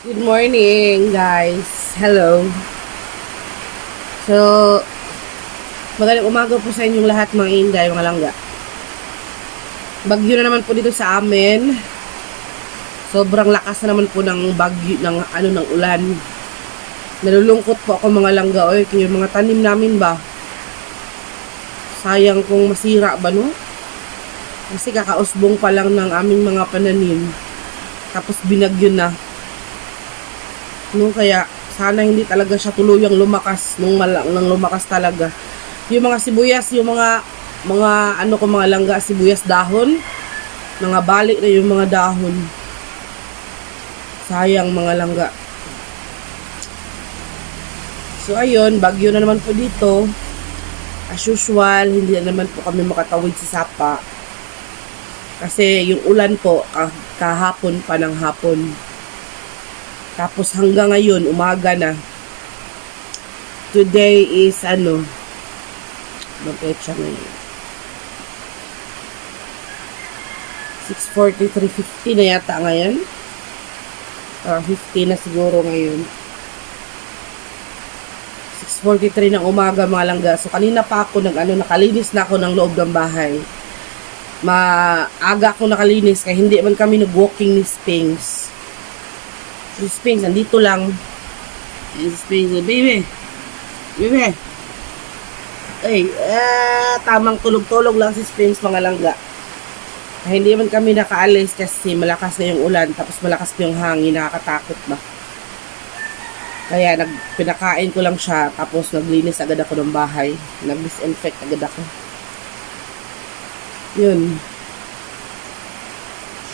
Good morning, guys. Hello. So, magaling umaga po sa inyong lahat, mga inday, mga langga. Bagyo na naman po dito sa amin. Sobrang lakas na naman po ng bagyo, ng ulan. Nalulungkot po ako, mga langga. Oy, kaya yung mga tanim namin ba? Sayang kung masira ba, no? Kasi kakausbong pa lang ng aming mga pananim. Tapos binagyo na. No, kaya sana hindi talaga siya tuluyang lumakas nang lumakas talaga. Yung mga sibuyas, yung mga ano ko mga langga, sibuyas dahon, mga bali na yung mga dahon. Sayang mga langga. So ayun, bagyo na naman po dito. As usual, hindi na naman po kami makatawid sa sapa. Kasi yung ulan po, kahapon pa ng hapon. Tapos hanggang ngayon, umaga na. Today is ano, petsa ngayon. 6:43:50 na yata ngayon. 50 na siguro ngayon. 6:43 ng umaga mga langga. So kanina pa ako nakalinis na ako ng loob ng bahay. Maaga ako nakalinis kaya hindi man kami nag-walking ni Spings. Si Spings, andito lang. Si Spings, baby. Baby. Ay, tamang tulog-tulog lang si Spings mga langga. Hindi man kami nakaalis kasi malakas na yung ulan tapos malakas na yung hangin, nakakatakot ba. Kaya pinakain ko lang siya tapos naglinis agad ako ng bahay. Nag-disinfect agad ako. Yun.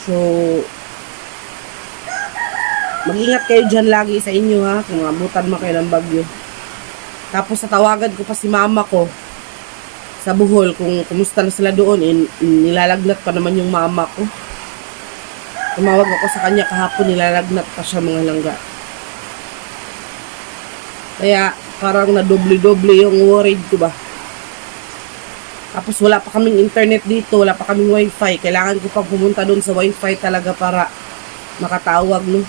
So, mag-ingat kayo dyan lagi sa inyo ha, kung abutan mo kayo ng bagyo. Tapos natawagan ko pa si mama ko sa Bohol kung kumusta na sila doon. Nilalagnat pa naman yung mama ko. Tumawag ako sa kanya kahapon, nilalagnat pa siya mga langga. Kaya parang na-doble-doble yung worried ko ba. Tapos wala pa kaming internet dito, wala pa kaming wifi. Kailangan ko pang pumunta doon sa wifi talaga para makatawag, no.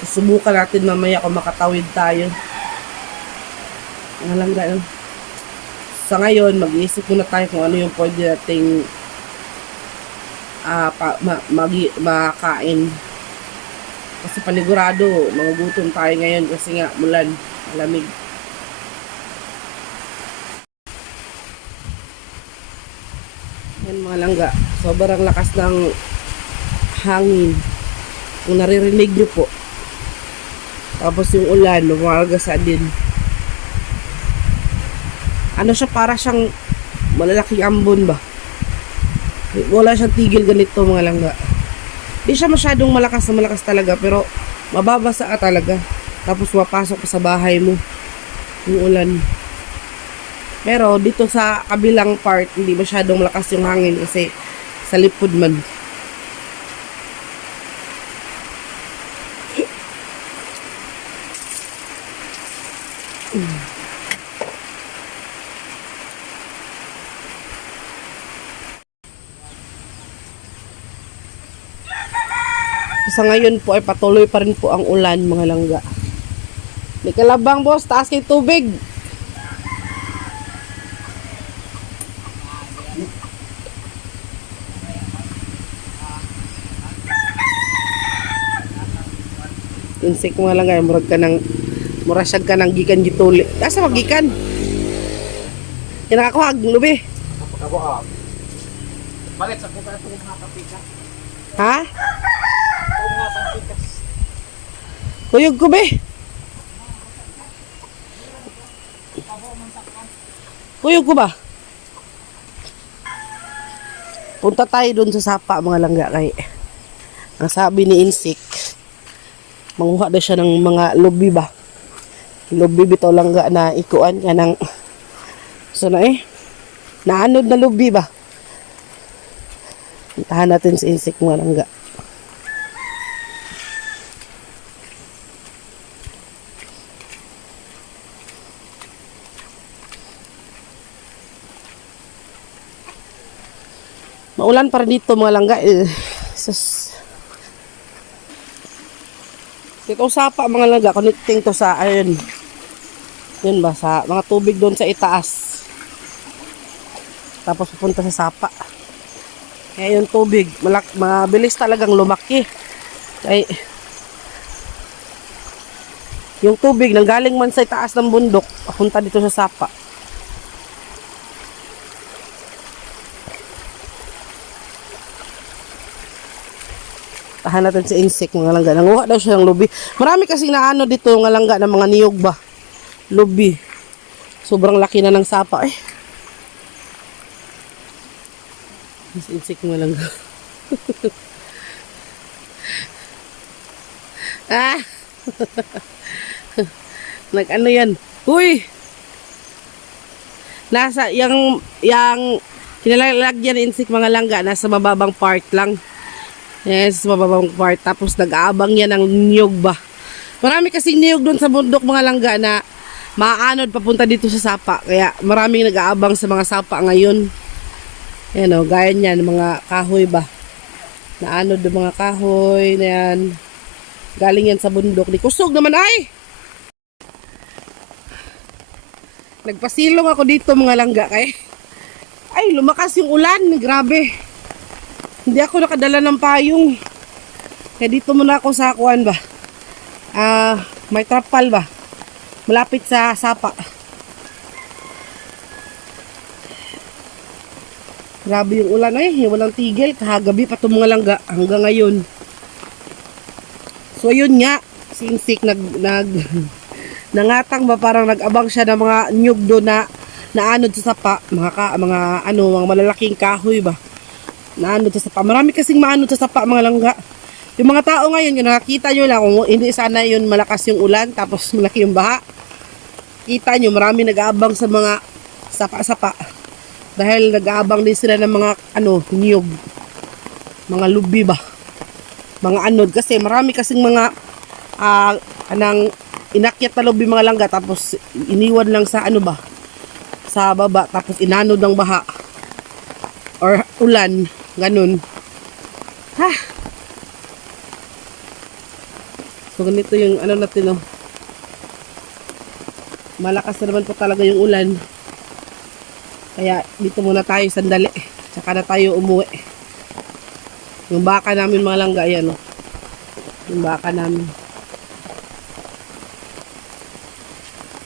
Susubukan natin mamaya kung makatawid tayo. Mga langga, no. Sa ngayon, mag-iisip muna tayo kung ano yung pwede nating makain. Kasi panigurado, magugutom tayo ngayon kasi nga mulan, malamig. Yan mga langga, sobrang lakas ng hangin. Kung naririnig nyo po. Tapos yung ulan, lumalagasa din. Ano siya, para siyang malalaking ambon ba? Wala siyang tigil ganito mga langga. Di siya masyadong malakas na malakas talaga, pero mababasa ka talaga. Tapos mapasok ka sa bahay mo yung ulan. Pero dito sa kabilang part, hindi masyadong malakas yung hangin kasi sa lipod man. Sa ngayon po ay patuloy pa rin po ang ulan mga langga. May kalabang boss, taas kay tubig. Insik mga langga, murag ka ng gikan gituli. Asa magikan? Kinakakuhag, lubi. Napakabuhag. Bakit sa kuka ito mga kapika? Ha? Ito mga kapikas. Kuyog ko be. Kuyog ko ba? Punta tayo dun sa sapa mga langga kay ang sabi ni Insik, manguha na siya ng mga lubi ba? Lubi bitaw langga na ikuan ka ng so na naanod na lubi ba? Puntahan natin si Insik mga langga. Maulan para dito mga langga. Sus. Itong sapa mga langga, connecting to sa, ayun. Yun ba, sa mga tubig doon sa itaas. Tapos pupunta sa sapa. Kaya yung tubig, mabilis talagang lumaki. Kaya, yung tubig, nanggaling man sa itaas ng bundok, papunta dito sa sapa. Tahan natin si insect mga langga. Nanguha daw siya ng lubi. Marami kasi naano dito mga langga ng mga niyog ba. Lubi. Sobrang laki na ng sapa eh. Si insect mga langga. Ah. Nag-ano yan. Huy! Nasa, yung kinalalagyan ng insect mga langga, nasa mababang part lang. Yes, mababang part. Tapos nag-aabang yan ng niyog ba. Marami kasing niyog doon sa bundok mga langga na maaanod papunta dito sa sapa. Kaya maraming nag-aabang sa mga sapa ngayon. Yan o, gaya niyan, mga kahoy ba. Naanod yung mga kahoy na yan. Galing yan sa bundok. Di kusog naman ay! Nagpasilong ako dito mga langga kay. Ay, lumakas yung ulan. Grabe. Hindi ako nakadala ng payong. Kaya dito muna ako sa kuan ba. May trapal ba. Malapit sa sapa. Grabe yung ulan ay. Walang tigil. Kahagabi pa itong mga langga. Hanggang ngayon. So yun nga. Si insect nangatang ba. Parang nag-abang siya ng mga nyug doon na naanod sa sapa. Mga malalaking kahoy ba. Naanod sa sapa. Marami kasing maanod sa sapa mga langga. Yung mga tao ngayon, yung nakakita nyo lang, kung hindi sana yun malakas yung ulan, tapos malaki yung baha. Kita nyo, marami nag-aabang sa mga sapa-sapa. Dahil nag-aabang din sila ng mga, niyog. Mga lubi ba. Mga anod. Kasi marami kasing mga, inakyat na lubi mga langga, tapos iniwan lang sa sa baba, tapos inanod ng baha. Or ulan. Ganun. Ha? So, ganito yung natin, Malakas na naman po talaga yung ulan. Kaya, dito muna tayo sandali. Tsaka na tayo umuwi. Yung baka namin mga langga, ayan, Yung baka namin.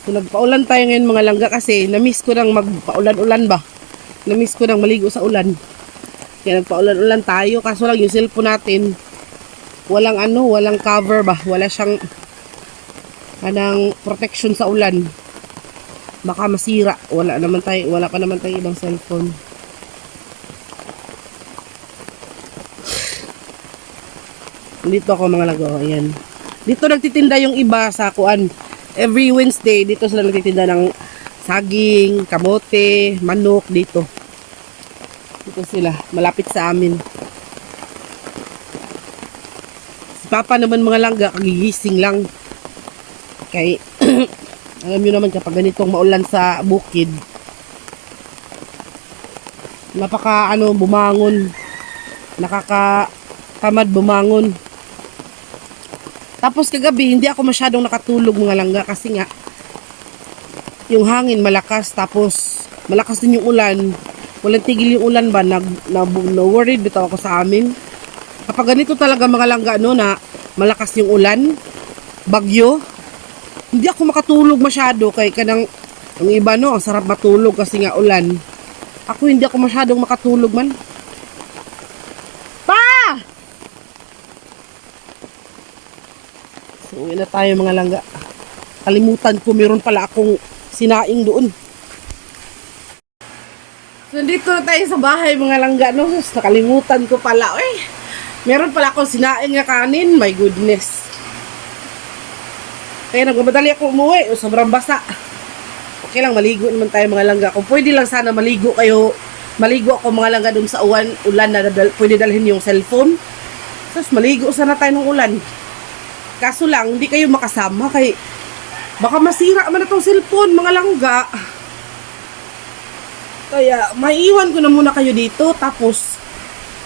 So, nagpaulan tayo ngayon mga langga kasi na-miss ko nang magpaulan-ulan ba. Na-miss ko nang maligo sa ulan. Kaya nagpaulan-ulan tayo. Kaso lang yung cellphone natin, walang walang cover ba. Wala siyang protection sa ulan. Baka masira. Wala pa naman tayo ibang cellphone. Dito ako mga lago. Ayan. Dito nagtitinda yung iba sa kuan. Every Wednesday, dito sila nagtitinda ng saging, kamote, manok dito. Dito sila, malapit sa amin. Si Papa naman mga langga, kagigising lang. Kay, alam nyo naman kapag ganitong maulan sa bukid, napaka bumangon. Nakakatamad bumangon. Tapos kagabi, hindi ako masyadong nakatulog mga langga kasi nga, yung hangin malakas, tapos malakas din yung ulan. Walang tigil yung ulan ba, na-worried bitaw ako sa amin. Kapag ganito talaga mga langga, na malakas yung ulan, bagyo, hindi ako makatulog masyado, kay kanang, ang iba ang sarap matulog kasi nga ulan. Ako hindi ako masyadong makatulog man. Pa! So, uwi na tayo mga langga. Kalimutan ko, meron pala akong sinaing doon. So, dito na tayo sa bahay mga langga, nakalimutan ko pala. Meron pala akong sinaing na kanin. My goodness. Kaya nagmamadali ako umuwi. Sobrang basa. Okay lang, maligo naman tayo mga langga. Kung pwede lang sana maligo ako mga langga dun sa ulan na pwede dalhin yung cellphone. Tapos maligo sana tayo ng ulan. Kaso lang, hindi kayo makasama. Kaya baka masira man itong cellphone mga langga. Kaya, maiiwan ko na muna kayo dito. Tapos,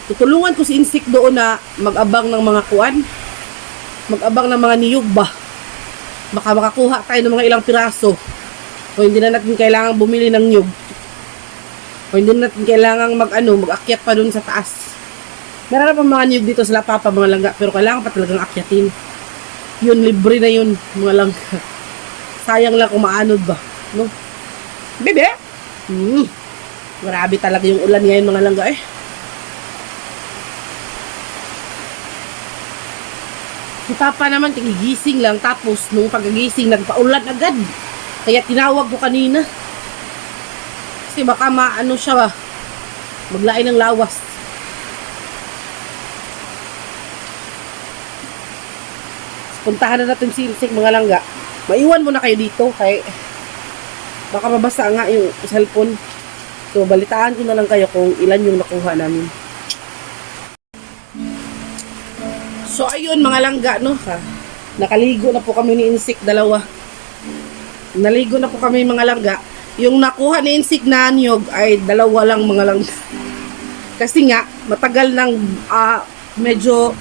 tutulungan ko si insect doon na mag-abang ng mga kuan. mag-abang ng mga niyog ba. Baka makakuha tayo ng mga ilang piraso. O hindi na natin kailangan bumili ng niyog. O hindi na natin kailangan mag-akyat pa dun sa taas. Meron na pa mga niyog dito sa Lapapa, mga langga. Pero kailangan pa talagang akyatin. Yun, libre na yun, mga langga. Sayang lang kung maanod ba. No? Bebe! Grabe talaga yung ulan ngayon, mga langga eh. Si Papa naman, tigigising lang. Tapos, nung pagkagising, nagpaulan agad. Kaya tinawag ko kanina. Kasi baka maano siya ba, maglain ng lawas. Puntahan na natin si Ilsik, mga langga. Maiwan mo na kayo dito. Kaya baka mabasa nga yung cellphone. So, balitaan ko na lang kayo kung ilan yung nakuha namin. So, ayun mga langga, no? Nakaligo na po kami ni Insik, dalawa. Naligo na po kami mga langga. Yung nakuha ni Insik na niyog ay dalawa lang mga langga. Kasi nga, matagal nang medyo,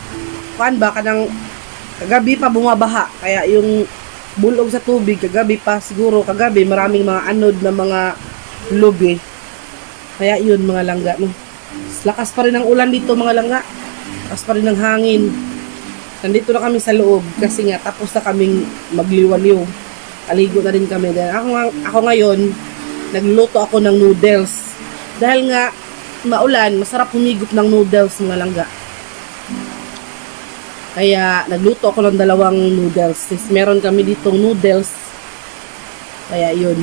kagabi pa bumabaha. Kaya yung bulog sa tubig, kagabi pa siguro, kagabi maraming mga anod na mga lubi. Kaya yun mga langga, no? Lakas pa rin ang ulan dito mga langga. Lakas pa rin ang hangin. Nandito na kami sa loob kasi nga tapos na kaming magliwaliw. Aligo na rin kami. Dahil ako ngayon, nagluto ako ng noodles. Dahil nga maulan, masarap humigop ng noodles mga langga. Kaya nagluto ako ng dalawang noodles. Meron kami ditong noodles. Kaya yun.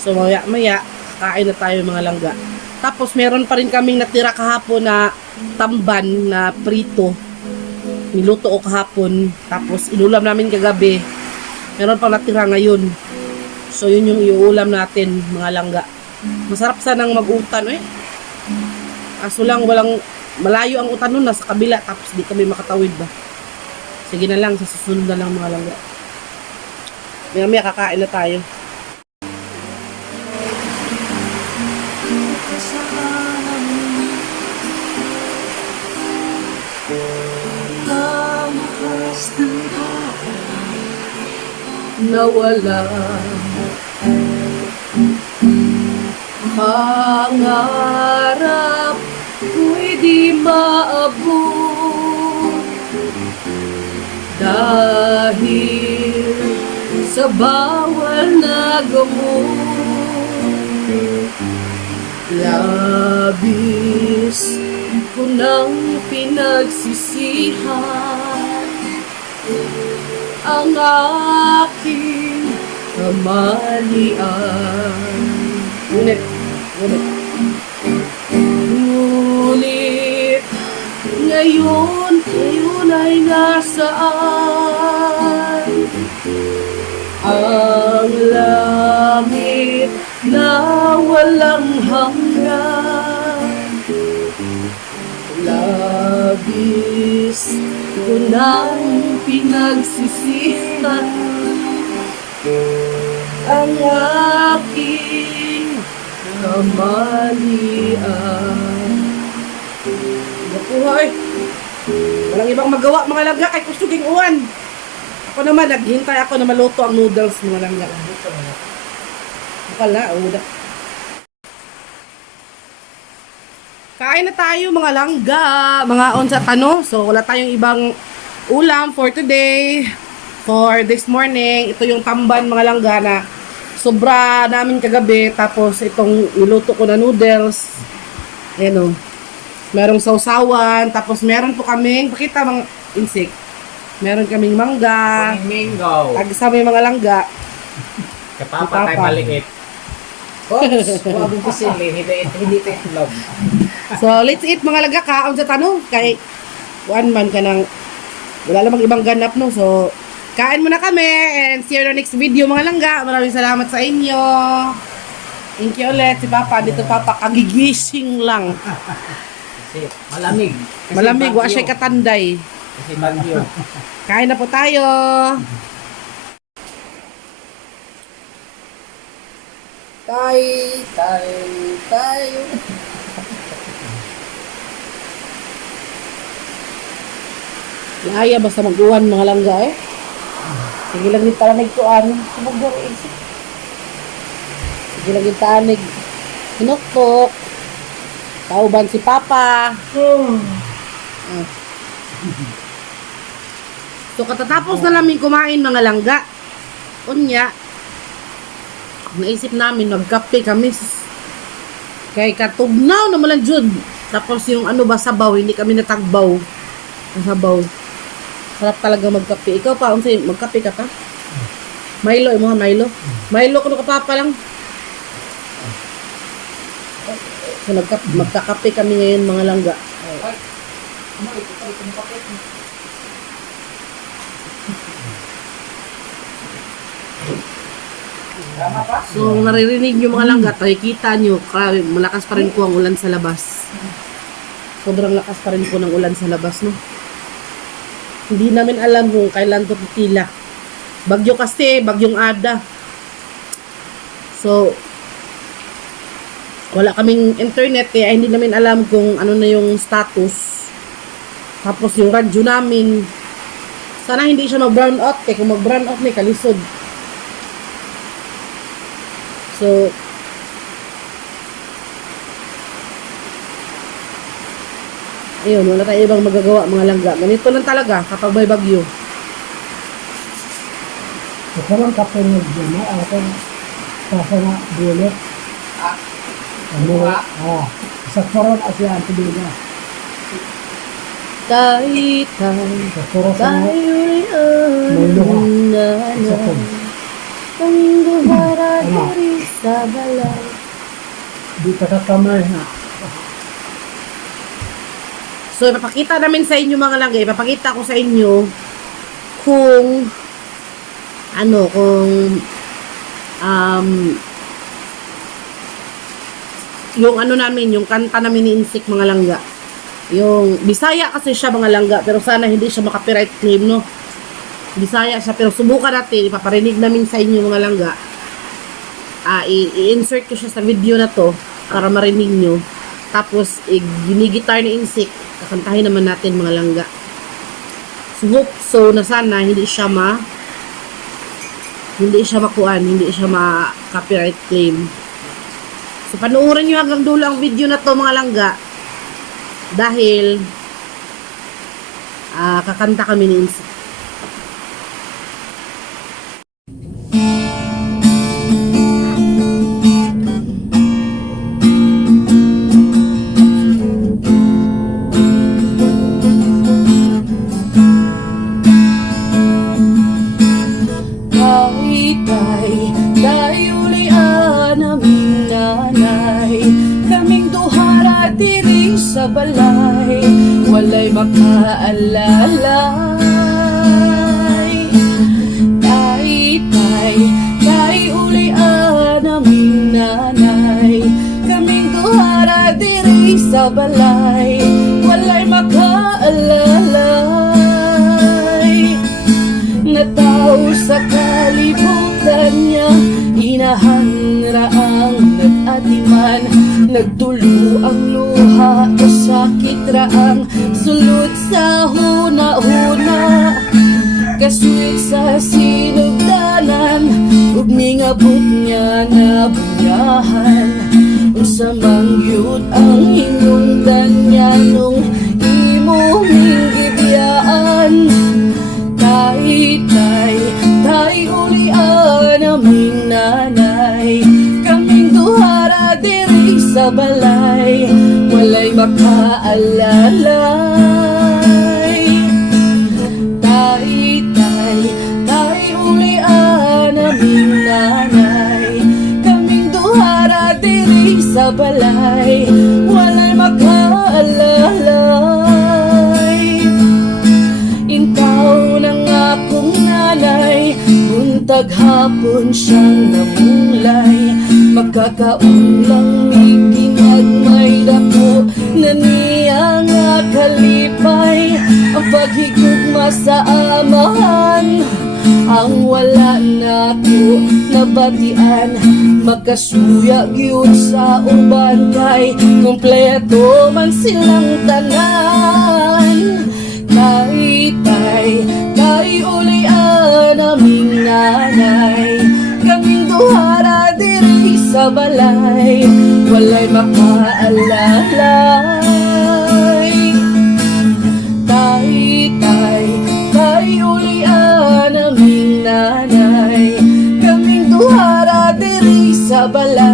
So maya kain na tayo mga langga. Tapos meron pa rin kaming natira kahapon na tamban na prito. Niluto ko kahapon. Tapos inulam namin kagabi. Meron pang natira ngayon. So yun yung iuulam natin mga langga. Masarap sanang mag-utan eh. Kaso lang malayo ang utan nun, nasa kabila. Tapos di kami makatawid ba. Sige na lang, sa susunod na lang mga langga. Maya kakain na tayo. Nawala pangarap ko'y di maabot dahil sa bawal na gamot. Labis ko nang pinagsisihan ang aking kamalian. Ngunit ngayon ay nasaan ang langit na walang hanggan. Labis ko nang pinagsisihan ang aking kamalian. Nakuha eh. Walang ibang magawa mga langga kay kusuging uwan. Ako naman, naghintay ako na maluto ang noodles mga langga. Bakala, uda. Kain na tayo mga langga, mga onsa tano. So wala tayong ibang ulam for today. For this morning, ito yung tamban mga langga na sobra namin kagabi. Tapos itong niluto ko na noodles. Ayan o. Merong sausawan. Tapos meron po kaming, pakita mga insik. Meron kaming mangga. Mango. Tagisama yung mga langga. Kapapa tayo maliit. Oops, huwag mo sili. Hindi ito itlog. So, let's eat mga langga. Kaon sa tanong. Kay one man ka ng wala namang ibang ganap no. So, kain muna kami. And see you in the next video mga langga. Maraming salamat sa inyo. Thank you ulit. Si Papa. Dito Papa. Kagigising lang. Kasi malamig. Kasi Malamig. Wa bagyo. siya katanday. Kasi bagyo. Kain na po tayo. Tayo. Laya basta mag-uwan mga langga eh. Sige lang yung tanig tuan. Sumugdor isip. Sige lang yung tanig. Hinuktok. Tauban si Papa. Ah. So katatapos na namin kumain mga langga. Unya. Naisip namin magkape kami. Kay katugnaw na malang jud. Tapos yung ano ba sabaw, hindi kami natagbaw. Sabaw. Sarap talaga magkape. Ikaw pa, unsay magkape ka pa? Milo, mo Milo. Milo kuno ka papa lang. So magkakape kami ngayon mga langga. So naririnig nyo mga langga, nakikita nyo, malakas pa rin po ang ulan sa labas. Sobrang lakas pa rin po ng ulan sa labas, no? Hindi namin alam kung kailan to titila. Bagyo kasi, bagyong Ada. So, wala kaming internet eh, hindi namin alam kung ano na yung status. Tapos yung radyo namin, sana hindi siya mag-brown out eh. Kung mag-brown out may kalisod. So, ayun, wala tayo ibang magagawa mga langga. Ganito lang talaga kapag may bagyo. Ito lang kapag nag-dyan na, ako kasa nga bulit. Ano, sa koron asya ang tibila. Kahit Sa koron sa nga, tayo'y sa koron. kaming duhara diri sa balay. Di katatamay na. So, ipapakita namin sa inyo mga langga. Ipapakita ko sa inyo kung yung ano namin, yung kanta namin ni Insik mga langga. Yung Bisaya kasi siya mga langga, pero sana hindi siya maka-copyright claim, no? Bisaya siya, pero subukan natin, ipaparinig namin sa inyo mga langga. I-insert ko siya sa video na to para marinig nyo. Tapos, ginigitar ni Insik, kakantahin naman natin mga langga. So, hope so na sana hindi siya makuan, hindi siya ma-copyright claim. So, panoorin nyo hanggang dulo ang video na to mga langga. Dahil, kakanta kami ni Insik. Sa balay, walay makaalalay. Tay ulian aming nanay, kaming duhara diri sa balay, walay makaalalay. Nataw sa kalibutan niya, inahan raang nag-atiman, nagtulo ang luha, kasakit raang sulod sa huna-huna, kaswit sa sinugdanan, ug ningabot niya na bunyahan. Unsa mang yun ang hinungdan niya nung imo minggibiyaan. Tay ulian aming nanay, kaming duhara diri sa balay, walay makaalalay. Tay ulian aming nanay, kaming duhara diri sa balay, walay makaalalay. Intaw ng akong nanay, buntag hapon siyang namulay, magkakaulang may dako na niya nga kalipay, ang paghigugma sa amahan, ang wala na ko nabatian, magkasuya gyud sa uban kay kumpleto man silang tanan. Tay sa balay, walay makaalalay. Tay, tay, tay, ulian aming nanay, kaming duhara diri sa balay.